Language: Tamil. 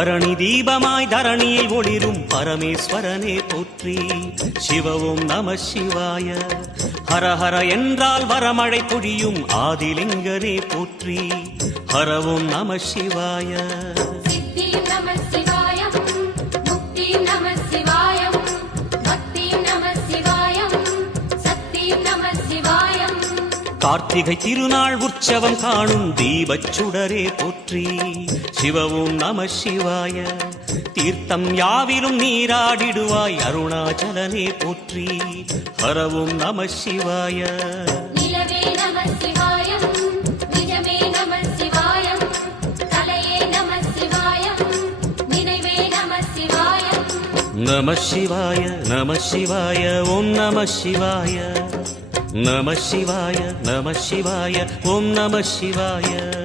பரணி தீபமாய் தரணியை ஒளிரும் பரமேஸ்வரனே போற்றி. சிவ ஓம் நம சிவாய. ஹர ஹர என்றால் வரமழை பொழியும் ஆதிலிங்கனே போற்றி. ஹர ஓம் நம சிவாய. கார்த்திகை திருநாள் உற்சவம் காணும் தீபச்சுடரே போற்றி. சிவ ஓம் நம சிவாய. தீர்த்தம் யாவிலும் நீராடிடுவாய் அருணாச்சலனே போற்றி. ஹர ஓம் நம சிவாய. நம சிவாய நம சிவாய ஓம் நம சிவாய. நம சிவாய நம சிவாய ஓம் நம சிவாய.